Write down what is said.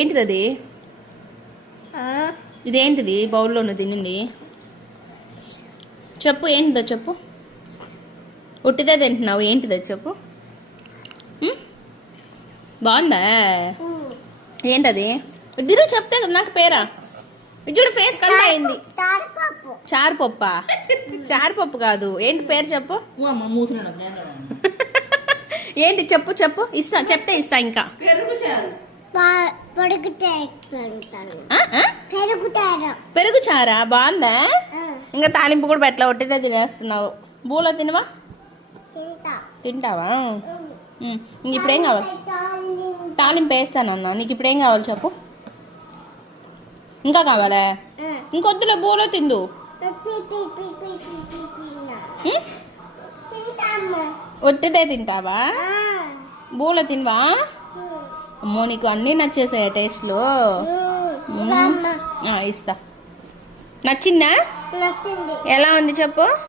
ఏంటిది అది? ఇదేంటిది బౌల్లో తినింది? చెప్పు ఏంటిదో చెప్పు. ఉట్టిదే తింటున్నావు, ఏంటిదో చెప్పు. బాగుందా? ఏంటది? ఇద్దరు చెప్తే కదా నాకు పేరా. చూడు ఫేస్ కల్లా అయింది. చారుపప్పా? చారుపప్పు కాదు, ఏంటి పేరు చెప్పు. ఏంటి చెప్పు చెప్పు. ఇస్తా, చెప్తే ఇస్తా. ఇంకా పెరుగు చారా? బాగుందా? ఇంకా తాలింపు కూడా పెట్టలా, ఒట్టిదే తినేస్తున్నావు. బూలో తినవా? తింటావా? ఇంక ఇప్పుడేం కావాలి? తాలింపు వేస్తానన్నా. నీకు ఇప్పుడేం కావాలి చెప్పు. ఇంకా కావాలా? ఇంకొద్దులో బూలో తిందు. ఒట్టిదే తింటావా? బూలో తినవా? అమ్మో, నీకు అన్నీ నచ్చేసాయా టేస్ట్లో? ఇస్తా. నచ్చిందా? ఎలా ఉంది చెప్పు.